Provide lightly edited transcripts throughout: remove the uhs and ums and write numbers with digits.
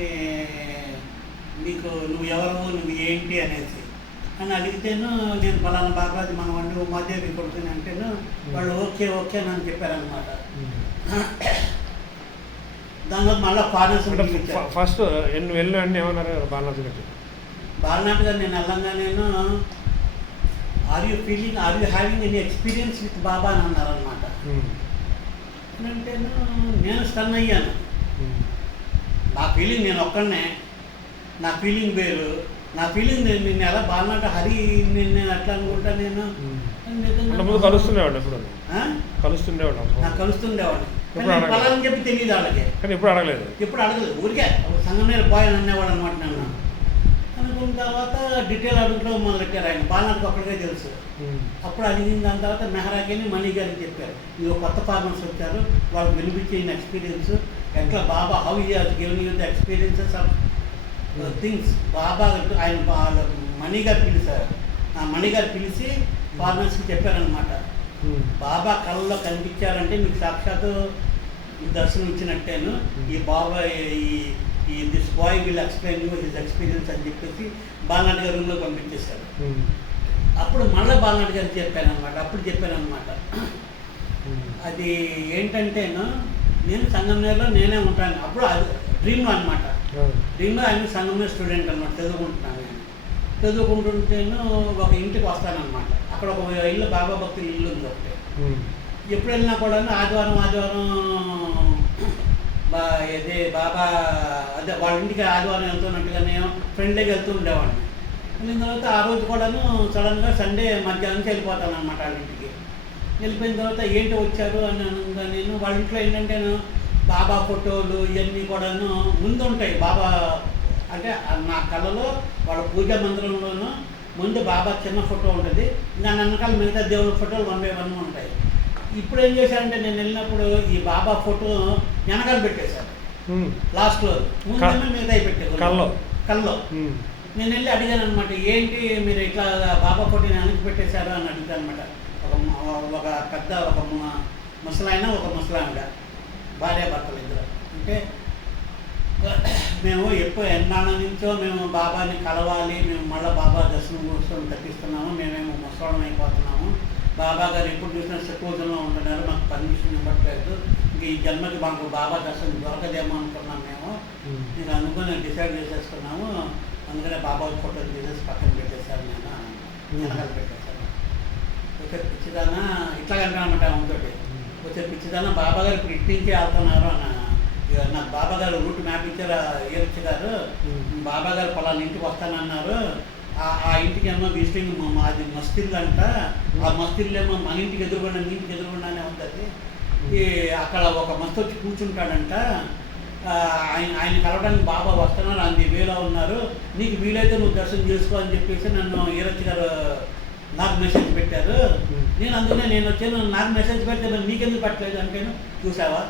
ఈ నీకు నువ్వు ఎవరు నువ్వు ఏంటి అనేసి అని అడిగితేను నేను ఫలానా బాబాజీ మన వండి ఉమాదేవి కొడుకుని అంటేను వాళ్ళు ఓకే ఓకే అని చెప్పారనమాట. దానిలో మళ్ళీ ఫారెన్స్ ఫస్ట్ ఎన్ని వెళ్ళి అన్నీ ఏమన్నారు బాలనాథ్ గారు? బాలనాథ్ గారు నేను వెళ్ళంగా నేను are you having any experience with Baba అని అన్నారనమాట. అంటే నేను స్టన్ అయ్యాను. నా ఫీలింగ్ నేను ఒక్కడనే, నా ఫీలింగ్ వేరు. నా ఫీలింగ్ నిన్ను ఎలా బాలనాథ్ హరి నేను అట్లా అనుకుంటా. నేను కలుస్తుండేవాడు ఎప్పుడు నాకు కలుస్తుండేవాడు పలాని చెప్పి తెలియదు వాళ్ళకి. ఎప్పుడు అడగలేదు ఊరికే సంఘం మీద పోయాను అనేవాడు అనమాట. నన్ను అనుకున్న తర్వాత డీటెయిల్ అడుగుతూ మొదలెట్టారు. ఆయన బాలనాథ్కి ఒక్కడికే తెలుసు. అప్పుడు అడిగిన దాని తర్వాత మెహరాకి మణి గారికి చెప్పారు, ఇది కొత్త ఫార్మర్స్ వచ్చారు, వాళ్ళకి వినిపించిన ఎక్స్పీరియన్స్ ఎట్లా Baba how you has given you the experiences of things. Baba ఆయన మణి గారు పిలిచారు. ఆ మణి గారు పిలిచి ఫార్మర్స్కి చెప్పారనమాట, బాబా కళ్ళలో కనిపించారంటే మీకు సాక్షాత్తు దర్శనం ఇచ్చినట్టేను. ఈ బాబా ఈ this boy will explain you his experience అని చెప్పేసి బాలనాథ్ గారి రూమ్లో పంపించేశారు. అప్పుడు మళ్ళీ బాలనాథ్ గారికి చెప్పానమాట. అప్పుడు చెప్పానమాట, అది ఏంటంటేను నేను సంగంనేరులో నేనే ఉంటాను. అప్పుడు అది డ్రీమ్లో అనమాట. డ్రీమ్లో ఆయన సంగంనేరు స్టూడెంట్ అనమాట, చదువుకుంటున్నాను. నేను చదువుకుంటుంటేను ఒక ఇంటికి వస్తానన్నమాట. అక్కడ ఒక ఇల్లు బాబా భక్తుల ఇల్లు ఉంది ఒకటి. ఎప్పుడు వెళ్ళినా కూడా ఆదివారం అదే బాబా అదే వాళ్ళ ఇంటికి ఆదివారం వెళ్తున్నట్టుగా నేను ఫ్రెండ్లీకి వెళ్తూ ఉండేవాడిని. వెళ్ళిన తర్వాత ఆ రోజు కూడాను సడన్గా సండే మధ్యాహ్నం వెళ్ళిపోతాను అనమాట వాళ్ళ ఇంటికి. వెళ్ళిపోయిన తర్వాత ఏంటి వచ్చారు అని అనగా నేను వాళ్ళ ఇంట్లో ఏంటంటే బాబా ఫోటోలు ఇవన్నీ కూడాను ముందు ఉంటాయి. బాబా అంటే నా కళలో వాళ్ళ పూజా మందిరంలోనూ ముందు బాబా చిన్న ఫోటో ఉంటుంది, దాని వెనకాల మిగతా దేవుళ్ళ ఫోటోలు 1 by 1 ఉంటాయి. ఇప్పుడు ఏం చేశారంటే నేను వెళ్ళినప్పుడు ఈ బాబా ఫోటో వెనకాల పెట్టేశారు లాస్ట్లో, ముందేమో మిగతా పెట్టారు కల్లో. నేను వెళ్ళి అడిగాను అనమాట, ఏంటి మీరు ఇట్లా బాబా ఫోటోని వెనక్కి పెట్టేశారు అని అడిగాను అనమాట. ఒక పెద్ద ఒక ముసలాయన ఒక ముసలావిడ భార్య భర్తలు ఇద్దరు. అంటే మేము ఎన్నాళ్ళ నుంచో మేము బాబాని కలవాలి, మేము మళ్ళీ బాబా దర్శనం కోసం తప్పిస్తున్నాము, మేమేమో ముసలం అయిపోతున్నాము, బాబా గారు ఎప్పుడు చూసినా సెక్యూజన్లో ఉంటున్నారు, మాకు పర్మిషన్ ఇవ్వట్లేదు, ఇంక ఈ జన్మకి మాకు బాబా దర్శనం దొరకదేమో అనుకున్నాం మేము. నేను అందుకని డిసైడ్ చేసేసుకున్నాము, అందుకనే బాబా ఫోటో తీసేసి పక్కన పెట్టేశారు, నేను వెనకాల పెట్టేశాను. వచ్చే పిచ్చిదానా ఇట్లాగంటే అనమాట ఆమెతోటి, వచ్చే పిచ్చిదానా బాబా గారు ఇప్పుడు ఇట్టించి వెళ్తున్నారు అన్న. నాకు బాబా గారు రూట్ మ్యాప్ ఇచ్చారు ఏరొచ్చి గారు, బాబా గారు పలానా ఇంటికి వస్తానన్నారు, ఆ ఇంటికి ఏమో విజిటింగ్ అది మస్తిల్లు అంట, ఆ మస్తిల్లు ఏమో మన ఇంటికి ఎదురుకుండా మీ ఇంటికి ఎదురుకుండానే ఉంటుంది, అక్కడ ఒక మస్తు వచ్చి కూర్చుంటాడంట, ఆయన కలవడానికి బాబా వస్తున్నారు, అంది వేలో ఉన్నారు, నీకు వీలైతే నువ్వు దర్శనం చేసుకో అని చెప్పేసి నన్ను ఈరొచ్చి గారు నాకు మెసేజ్ పెట్టారు. నేను అందుకనే నేను వచ్చాను, నాకు మెసేజ్ పెడితే మరి నీకెందుకు పెట్టలేదు అంటేను, చూసావా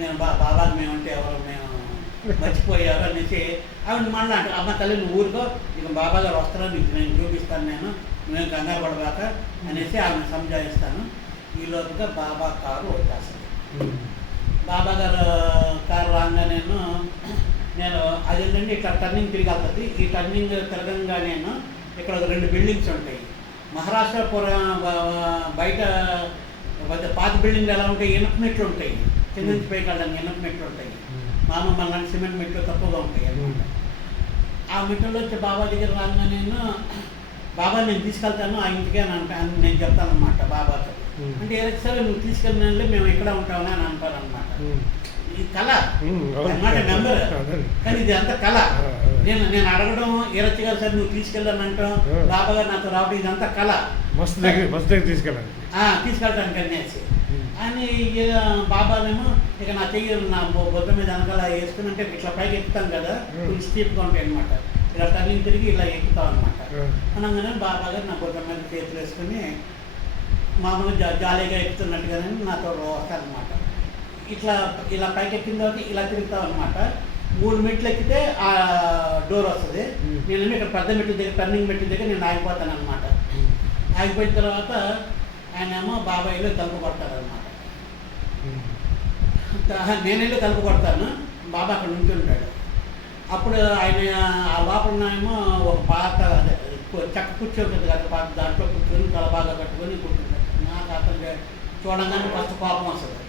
నేను బాబాకి మేమంటే ఎవరు మేము మర్చిపోయారు అనేసి ఆవిడ మళ్ళీ అంటే, అమ్మ తల్లి నువ్వు ఊరుకో, ఇక బాబా గారు వస్తారని నీకు నేను చూపిస్తాను, నేను కంగారు పడబాక అనేసి ఆమెను సంజాయిస్తాను. ఈలోపుగా బాబా కారు వచ్చేస్తుంది. బాబా గారు కారు రాగా నేను అదేంటంటే ఇట్లా టర్నింగ్ తిరిగి వెళ్తుంది. ఈ టర్నింగ్ తిరగంగా నేను ఇక్కడ ఒక 2 బిల్డింగ్స్ ఉంటాయి. మహారాష్ట్ర బయట పాత బిల్డింగ్లు ఎలా ఉంటాయి, ఇనప మెట్లు ఉంటాయి, కింద నుంచి పైకి వెళ్ళడానికి ఇనప మెట్లు ఉంటాయి, మామూలు మన సిమెంట్ మెట్లు తక్కువగా ఉంటాయి అనమాట. ఆ మెట్లలో వచ్చి బాబా దగ్గర రాగా బాబా నేను తీసుకెళ్తాను ఆ ఇంటికి అని నేను చెప్తాను అనమాట బాబాతో. అంటే సరే నువ్వు తీసుకెళ్ళిన మేము ఇక్కడ ఉంటామని అని అంటారు అనమాట. ఈ కళ అన్నమాట మెంబర్, కానీ ఇది అంత కళ. నేను అడగడం ఈరొచ్చి గారు సార్ నువ్వు తీసుకెళ్ళాను అంటాం, బాబా గారు నాతో రావడం, ఇదంతా కళ. తీసుకెళ్ళడానికి అనేసి అని బాబానేమో ఇక నా చెయ్యి నా బొద్ద మీద వెనకాల వేసుకుని, అంటే ఇట్లా పైకి ఎక్కుతాం కదా, కొంచెం స్టీప్గా ఉంటాయి అనమాట, ఇలా టర్నింగ్ తిరిగి ఇలా ఎక్కుతాం అనమాట. అనగానే బాబా గారు నా బొద్ద మీద చేతులు వేసుకుని మామూలుగా జాలీగా ఎక్కుతున్నట్టుగానే నాతో వస్తారనమాట. ఇలా పైకి ఎక్కిన తర్వాత ఇలా తిరుగుతాం అనమాట. 3 మెట్లు ఎక్కితే ఆ డోర్ వస్తుంది. నేనేమో ఇక్కడ పెద్ద మెట్ల దగ్గర టర్నింగ్ మెట్ల దగ్గర నేను ఆగిపోతాను అనమాట. ఆగిపోయిన తర్వాత ఆయన ఏమో బాబాయ్లో తలుపు కొడతారనమాట. నేను వెళ్ళి తలుపు కొడతాను, బాబా అక్కడ నుంచి ఉంటాడు. అప్పుడు ఆయన ఆ లోపలనేమో ఒక పాత అదే చెక్క కుర్చీ ఉంటుంది కదా పాత, దాంట్లో కూర్చొని తల బాగా కట్టుకొని కూర్చుంటాడు. నాకు అతను చూడంగానే ఫస్ట్ కోపం వస్తుంది.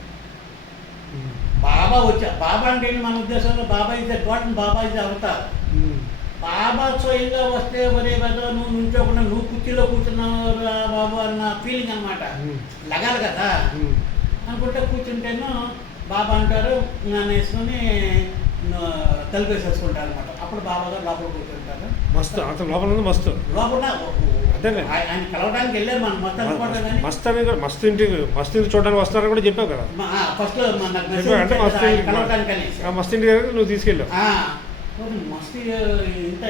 బాబా బాబా అంటే ఏంటి మన ఉద్దేశంలో, Baba is god, Baba is avatar. Baba స్వయంగా వస్తే ఒరే బదో నువ్వు నుంచోకుండా నువ్వు కుర్చీలో కూర్చున్నావు బాబు అన్న ఫీలింగ్ అనమాట. లగాలి కదా అనుకుంటే కూర్చుంటేను బాబా అంటారు నన్ను వేసుకొని తలుపేసేసుకుంటారు అనమాట. అప్పుడు బాబా గారు లోపల కూర్చుంటారు. మస్తు అంత లోపల ఉంది, మస్తు లోపల అదే ఆయన కలవడానికి వెళ్ళారు మనం మొత్తం అనుకోవడం కానీ మస్తు ఇంటికి చూడడానికి వస్తారని కూడా చెప్పావు కదా ఫస్ట్ అంటే కలవడానికి మస్తు ఇంటికి నువ్వు తీసుకెళ్ళావు. మస్తు ఇంత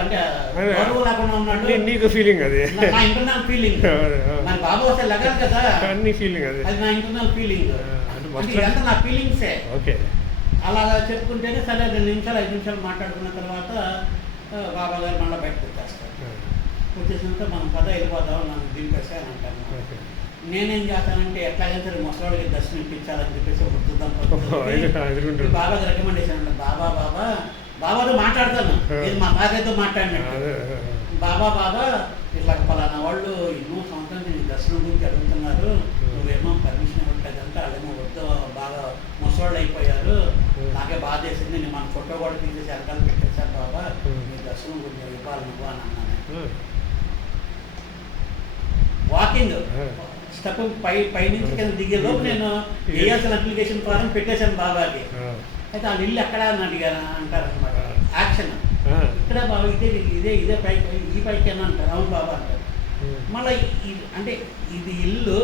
అంటే గౌరవం లేకుండా ఉన్నాడు. నీకు ఫీలింగ్ అది, నా ఇంటర్నల్ ఫీలింగ్. మన బాబు వస్తే లగాలి కదా, నీ ఫీలింగ్ అది, అది నా ఇంటర్నల్ ఫీలింగ్. ఇదంతా నా ఫీలింగ్సే. ఓకే, అలా చెప్పుకుంటేనే సరే 2 నిమిషాలు 5 నిమిషాలు మాట్లాడుకున్న తర్వాత బాబా గారు మళ్ళీ బయటకు వచ్చేస్తారు. వచ్చేసినాక మనం పద వెళ్ళిపోదాం నన్ను దింపేసి అని అంటాను. నేనేం చేస్తానంటే ఎట్లాగైనా సరే ముసలాడికి దర్శనం ఇప్పించాలని చెప్పేసి ఒక చూద్దాం. బాబా రికమెండేషన్ అంటే బాబాతో మాట్లాడతాను, నేను మా తాతయ్యతో మాట్లాడినట్టు. బాబా ఇట్లా పలానా వాళ్ళు ఎన్నో సంవత్సరాలు నేను దర్శనం గురించి అడుగుతున్నారు, నువ్వేమో పర్మిషన్ ఇవ్వట్లేదంటే వాళ్ళేమో వద్దు బాగా ముసలాళ్ళు అయిపోయారు, నాకే బాధ వేసింది, నేను మన ఫోటో కూడా తీసేసి వెనకాల పెట్టేశాను బాబా, నీ దర్శనం గురించి ఇవ్వాలి నువ్వు అని అన్నాను. వాకింగ్ స్టెప్ పై నుంచి కింద దిగే లోపు నేను వేయాల్సిన అప్లికేషన్ ఫారం పెట్టేశాను బాబాకి. అయితే వాళ్ళ ఇల్లు ఎక్కడ అని అడిగాను అంటారు అనమాట. యాక్షన్ ఇక్కడ బాబా ఇదే పైకి ఈ పైకి అని అంటారు. అవును బాబా అంటారు. మళ్ళీ అంటే ఇది ఇల్లు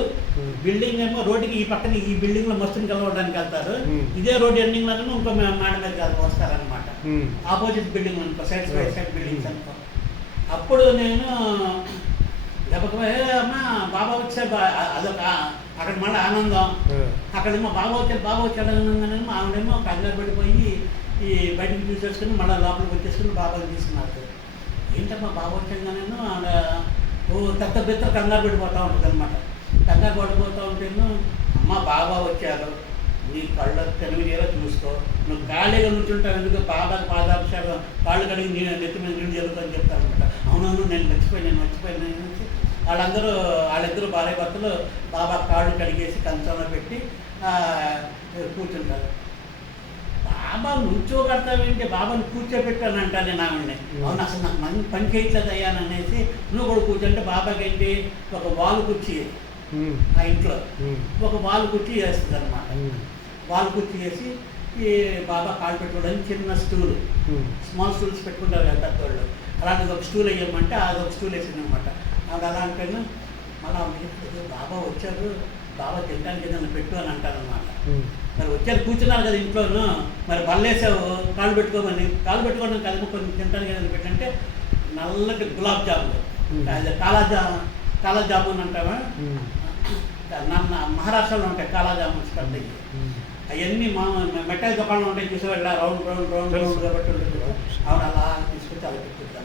బిల్డింగ్ ఏమో రోడ్డుకి ఈ పక్కన ఈ బిల్డింగ్ లో మస్తుని కలవడానికి వెళ్తారు, ఇదే రోడ్ ఎండింగ్ లాగా ఇంకో మేడ మీద వస్తారనమాట. ఆపోజిట్ బిల్డింగ్ అనుకో, సైడ్ బై సైడ్ బిల్డింగ్స్ అనుకో. అప్పుడు నేను అమ్మా బాబా వచ్చారు, అదొక అక్కడ మళ్ళీ ఆనందం. అక్కడేమో బాబా వచ్చాడు ఆనందంగానేమో ఆవిడేమో కంగారు పడిపోయి ఈ బయటకు తీసేసుకుని మళ్ళీ లోపలికి వచ్చేసుకుని బాబాని తీసుకున్నారు. ఏంటమ్మా బాబా వచ్చాగానేమో ఆవిడ పెద్ద పెద్ద కంగారు పడిపోతూ ఉంటుంది అనమాట. కంగారు పడిపోతూ ఉంటేను అమ్మ బాబా వచ్చారు, నీ కళ్ళ తెలివిగా చూసుకో, నువ్వు ఖాళీగా నుంచుంటావు ఎందుకు, బాబాకి పాదాభిషేకం కాళ్ళు కడిగి నేను నెత్తి మీద నీళ్ళు జరుగుతుందని చెప్తాను అనమాట. అవునవును నేను మర్చిపోయాను. వాళ్ళిద్దరు భార్య భర్తలు బాబా కాళ్ళు కడిగేసి కంచంలో పెట్టి కూర్చుంటారు. బాబా నుంచోగడతావేంటి, బాబాని కూర్చోబెట్టాను అంటాను నేను ఆవిడని. అవును అసలు నాకు మంచి పని చేయట్లేదు అయ్యాను అనేసి నువ్వు కూడా కూర్చుంటే బాబాకి ఏంటి ఒక వాలు కుర్చీ ఆ ఇంట్లో ఒక వాలు కుర్చీ వేస్తుంది అనమాట. వాలు కుర్చీ వేసి ఈ బాబా కాళ్ళు పెట్టుకోవడానికి చిన్న స్టూల్, స్మాల్ స్టూల్స్ పెట్టుకుంటారు కదా పెద్దవాళ్ళు, అలాంటిది ఒక స్టూల్ వేయమంటే అది ఒక స్టూల్ వేసింది అనమాట. అది అలా అంటేను మళ్ళీ బాబా వచ్చారు, బాబా తినడానికి ఏదైనా పెట్టు అని అంటారు అనమాట. మరి వచ్చారు కూర్చున్నారు కదా ఇంట్లోనూ, మరి బల్లేసావు కాళ్ళు పెట్టుకోమని, కాళ్ళు పెట్టుకోవడం కలిపి కొన్ని తినడానికి ఏదైనా పెట్టంటే నల్లటి గులాబ్ జాములు, కాలా జామున్ అంటావా, మహారాష్ట్రలో ఉంటాయి కాలా జామున్స్ పెద్దవి, అవన్నీ మా మెట్టాయి దుకాణంలో ఉంటాయి చూసి వెళ్ళా రౌండ్ కాబట్టి ఉంటుంది. ఆవిడ అలా తీసుకొచ్చి అలా పెట్టుకుంటాను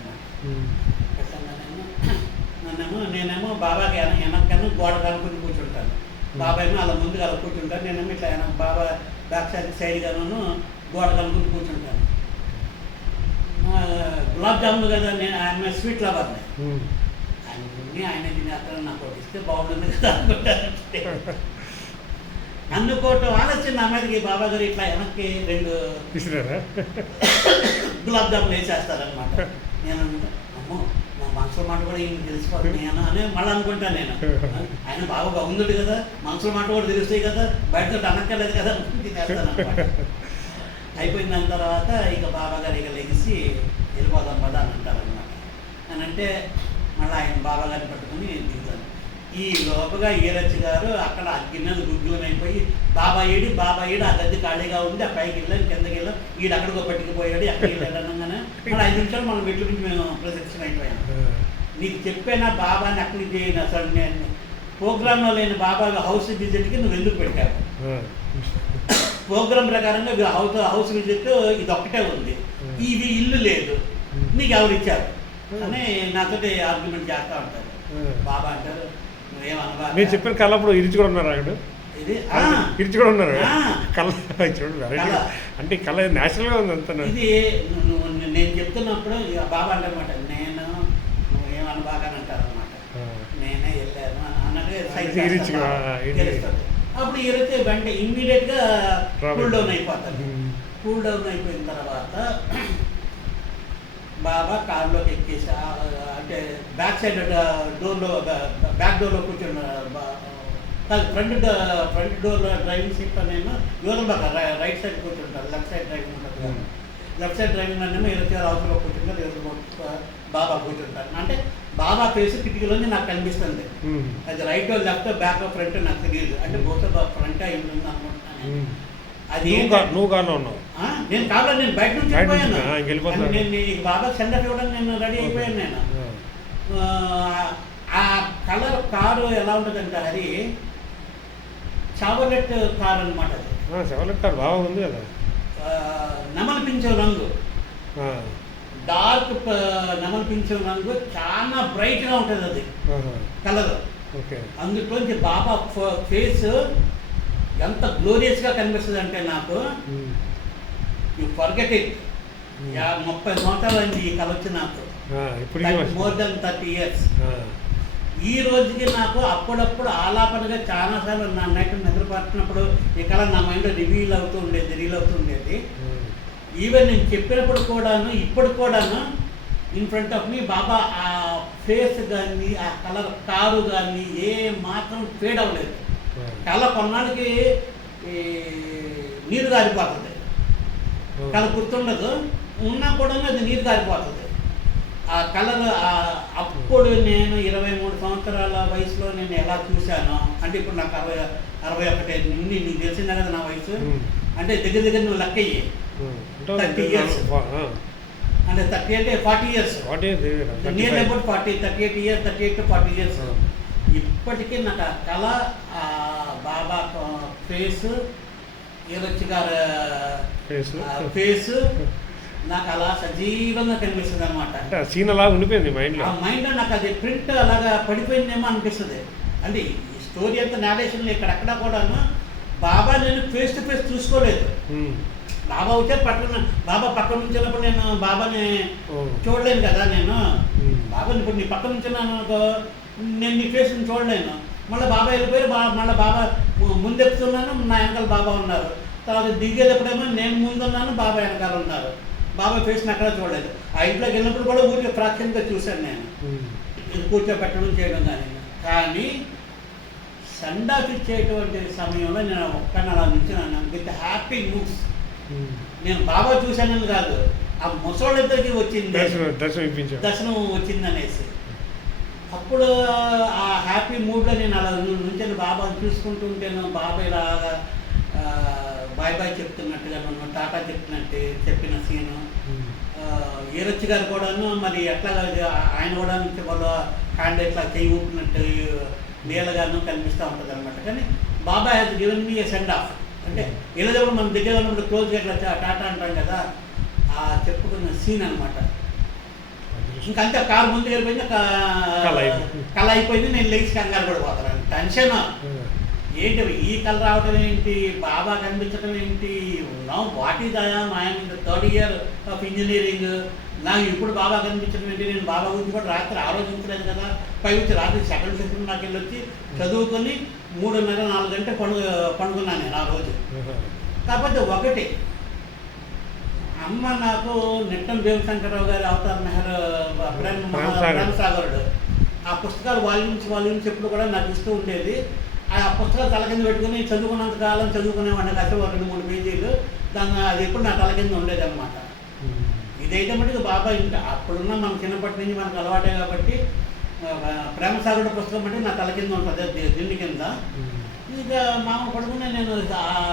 నేనేమో బాబాకి వెనక్కన్నా గోడ కనుక్కొని కూర్చుంటాను, బాబాయేమో అలా ముందుగా అలా కూర్చుంటాను, నేనేమో ఇట్లా బాబా బ్యాక్ సైడ్గాను గోడ కనుక్కొని కూర్చుంటాను. గులాబ్ జాములు కదా, నేను ఆయన స్వీట్ లవర్ని, ఆయన తినేస్తాను, నాకు ఒకటి ఇస్తే బాగుంటుంది కదా అనుకుంటాను. అనుకోవటం ఆలోచన నా మీదకి బాబా గారు ఇట్లా వెనక్కి 2 గులాబ్ జాములు వేసేస్తారనమాట. నేను అమ్మో మా మనసుల మాట కూడా ఈయన తెలిసిపోతుంది నేను అని మళ్ళీ అనుకుంటాను. నేను ఆయన బాగా బాగుంది కదా, మనసుల మాట కూడా తెలుస్తాయి కదా, బయటతో అనక్కర్లేదు కదా తినేస్తాను అనమాట. అయిపోయిన దాని తర్వాత ఇక బాబా గారు ఇక లెగిసి వెళ్ళిపోదాం పదా అని అంటారనమాట. అని అంటే మళ్ళీ ఆయన బాబా గారిని పట్టుకుని దిగుతాను. ఈ లోపగా ఈరచ్చి గారు అక్కడ గిన్నెలు గుగ్గులం అయిపోయి బాబా ఏడు ఆ గది ఖాళీగా ఉంది, ఆ పైకి వెళ్ళాం కిందకి వెళ్ళాం, ఈడు అక్కడికి పట్టుకుపోయాడు, అక్కడికి వెళ్ళనగానే మళ్ళీ 5 నిమిషాలు మనం మెట్లు నుంచి మేము ప్రదక్షిణ అయిపోయాం. నీకు చెప్పానా బాబాని అక్కడికి చేయను, అసలు నేను ప్రోగ్రాంలో లేని బాబా హౌస్ విజిట్కి నువ్వు ఎందుకు పెట్టావు, ప్రోగ్రాం ప్రకారంగా హౌస్ విజిట్ ఇది ఒక్కటే ఉంది, ఇది ఇల్లు లేదు, నీకు ఎవరు ఇచ్చారు అని నాతో ఆర్గ్యుమెంట్ చేస్తూ ఉంటారు. బాబా అంటారు నువ్వేమన్నా నేను చెప్పిన కళ్ళప్పుడు ఇరిచి కూడా ఉన్నారు అక్కడ ఇది పిలిచి కూడా ఉన్నారు ఆ. కళ చూడు వెరైటీ. కళ. అంటే ఈ కళ న్యాచురల్గా ఉంది అంత. ఇది నేను చెప్తున్నప్పుడు ఇక బాబా అంటారనమాట, నేను నువ్వేమని బాగా అంటారు అనమాట, నేనే వెళ్ళాను అన్నట్టుగా సైజ్ ఇరిచిగా, ఇది. తెలుస్తుంది. అప్పుడు ఇరితే వెంటనే ఇమ్మీడియట్గా కూల్ డౌన్ అయిపోతాను. కూల్ డౌన్ అయిపోయిన తర్వాత బాబా కారులోకి ఎక్కేసి అంటే బ్యాక్ సైడ్ డోర్లో బ్యాక్ డోర్లో కూర్చున్నారు. ఫ్రంట్ డోర్ డ్రైవింగ్ సీట్ నేను యువతల బాగా రైట్ సైడ్ కూర్చుంటారు, లెఫ్ట్ సైడ్ డ్రైవింగ్ ఉంటుంది. లెఫ్ట్ సైడ్ డ్రైవింగ్ అనేమో 26 అవసరంలో కూర్చుంటారు, యువతల బాబా కూర్చుంటారు. అంటే బాబా ఫేస్ కిటికీలోనే నాకు కనిపిస్తుంది. అది రైట్ లెఫ్ట్ బ్యాక్ ఫ్రంట్ నాకు తెలియదు. అంటే బహుశా ఫ్రంట్ అయి ఉంటుంది అనుకుంటున్నాను. అది నువ్వు కార్లో ఉన్నావు? నేను కాదు, నేను బయట నుంచి వెళ్ళిపోయాను. నేను బాబా సెంటర్ ఇవ్వడానికి నేను రెడీ అయిపోయాను. నేను ఆ కలర్ కారు ఎలా ఉంటుందంటే అది చావలెట్ కార్ అనమాట. అది చావలెట్ కార్ బాగుంది కదా, నెమలిపించే రంగు, డార్క్ నెమలిపించే రంగు, చాలా బ్రైట్గా ఉంటుంది అది కలర్. అందులోంచి బాబా ఫేస్ ఎంత గ్లోరియస్గా కనిపిస్తుంది అంటే నాకు యూ ఫర్గెట్ ఇట్. 30 సంవత్సరాలు అయింది ఈ కళ వచ్చి నాకు, మోర్ దెన్ 30 years. ఈ రోజుకి నాకు అప్పుడప్పుడు ఆలాపనగా చాలాసార్లు నా నైట్ నిద్రపడుతున్నప్పుడు ఈ కళ నా మైండ్లో రీల్ అవుతూ ఉండేది. ఈవెన్ నేను చెప్పినప్పుడు కూడాను, ఇప్పుడు కూడాను ఇన్ ఫ్రంట్ ఆఫ్ మీ బాబా ఆ ఫేస్ కానీ ఆ కలర్ కారు కానీ ఏ మాత్రం ఫేడ్ అవ్వలేదు. కళ కొన్నాళ్ళకి నీరు గారిపోతుంది, కళ గుర్తుండదు, ఉన్నా కూడా అది నీరు గారిపోతుంది. ఆ కలర్ అప్పుడు నేను 23 సంవత్సరాల వయసులో నేను ఎలా చూశానో, అంటే ఇప్పుడు నాకు 61 నుండి నీకు తెలిసిందా కదా నా వయసు, అంటే దగ్గర నువ్వు లెక్క అయ్యి 30 years, అంటే 30 అంటే 40 years, near about 40, 38 years, 38 to 40 years. ఇప్పటికీ నాకు ఆ కళ, ఆ బాబా ఫేస్, ఈరొచ్చి గారు ఫేస్ నాకు అలా సజీవంగా కనిపిస్తుంది అనమాట. సీన్ అలా ఉండిపోయింది మైండ్లో. ఆ మైండ్లో నాకు అది ప్రింట్ అలాగా పడిపోయిందేమో అనిపిస్తుంది. అంటే ఈ స్టోరీ అంతా నారేషన్లో ఇక్కడెక్కడ కూడాను బాబా నేను ఫేస్ టు ఫేస్ చూసుకోలేదు. బాబా వచ్చారు పక్కన, బాబా పక్కన నుంచినప్పుడు నేను బాబాని చూడలేను కదా. నేను బాబాని ఇప్పుడు నీ పక్కన నుంచున్నాను, నేను నీ ఫేస్ చూడలేను. మళ్ళీ బాబా వెళ్ళిపోయారు, మళ్ళీ బాబా ముందెక్కుతున్నాను, నా వెనకాల బాబా ఉన్నారు. తర్వాత దిగేటప్పుడేమో నేను ముందున్నాను, బాబా వెనకాల ఉన్నారు. బాబా ఫేస్ని ఎక్కడా చూడలేదు. ఆ ఇంట్లోకి వెళ్ళినప్పుడు కూడా ఊరికి ఫ్రాక్షన్గా చూశాను నేను, కూర్చోబెట్టడం చేయడం కానీ సెండ్ ఆఫ్ ఇచ్చేటువంటి సమయంలో నేను ఒక్కడిని అలా నుంచున్నాను విత్ హ్యాపీ మూవ్స్. నేను బాబా చూశానని కాదు, ఆ ముసళ్ళిద్దరికి వచ్చింది దర్శనం వచ్చింది అనేసి. అప్పుడు ఆ హ్యాపీ మూడ్లో నేను అలా నుంచి బాబాను చూసుకుంటూ ఉంటాను. బాబా ఇలాగా బాయ్ బాయ్ చెప్తున్నట్టుగా, నన్ను టాటా చెప్పిన సీను. ఈరొచ్చి గారు కూడాను మరి ఎట్లా ఆయన కూడా నుంచి వాళ్ళు హ్యాండ్ ఇట్లా చేయి ఊపినట్టు నీళ్ళగాను కనిపిస్తూ ఉంటుంది అనమాట. కానీ Baba has given me a send off. అంటే వీళ్ళదేప్పుడు మన దగ్గర ఉన్నప్పుడు క్లోజ్గా ఇట్లా టాటా అంటాం కదా, ఆ చెప్పుకున్న సీన్ అనమాట. ఇంకంతే కారు ముందుకు వెళ్ళిపోయింది, కళ అయిపోయింది. నేను లేచి కంగారు పడిపోతాను, టెన్షన్ ఏంటి ఈ కళ రావడం ఏంటి, బాబా కనిపించడం ఏంటి, now what is I'm in the 3rd year of engineering. నాకు ఇప్పుడు బాబా కనిపించడం ఏంటి, నేను బాబా గురించి కూడా రాత్రి ఆలోచించలేదు కదా. పై వచ్చి రాత్రి 2nd shift నాకు వెళ్ళి వచ్చి చదువుకొని 3:30-4 గంటలు పండుకున్నాను నేను ఆ రోజు. కాకపోతే ఒకటి, అమ్మ నాకు నిట్టం భీమశంకరరావు గారి అవతార్ మెహర్ ప్రేమసాగరుడు ఆ పుస్తకాలు వాల్యూమ్స్ ఎప్పుడు కూడా నాకు ఇస్తూ ఉండేది. ఆ పుస్తకాలు తల కింద పెట్టుకుని చదువుకున్నంత కాలం చదువుకునేవాడిని. కాస్త 2-3 పేజీలు అది ఎప్పుడు నా తల కింద ఉండేది అనమాట. ఇదైతే మటుకు బాబా ఇంకా అప్పుడున్న మన చిన్నప్పటి నుంచి మనకు అలవాటే కాబట్టి ప్రేమసాగరుడు పుస్తకం అంటే నా తల కింద ఉంటుంది, దిండి కింద. ఇక మామ పడుకునే నేను ఆ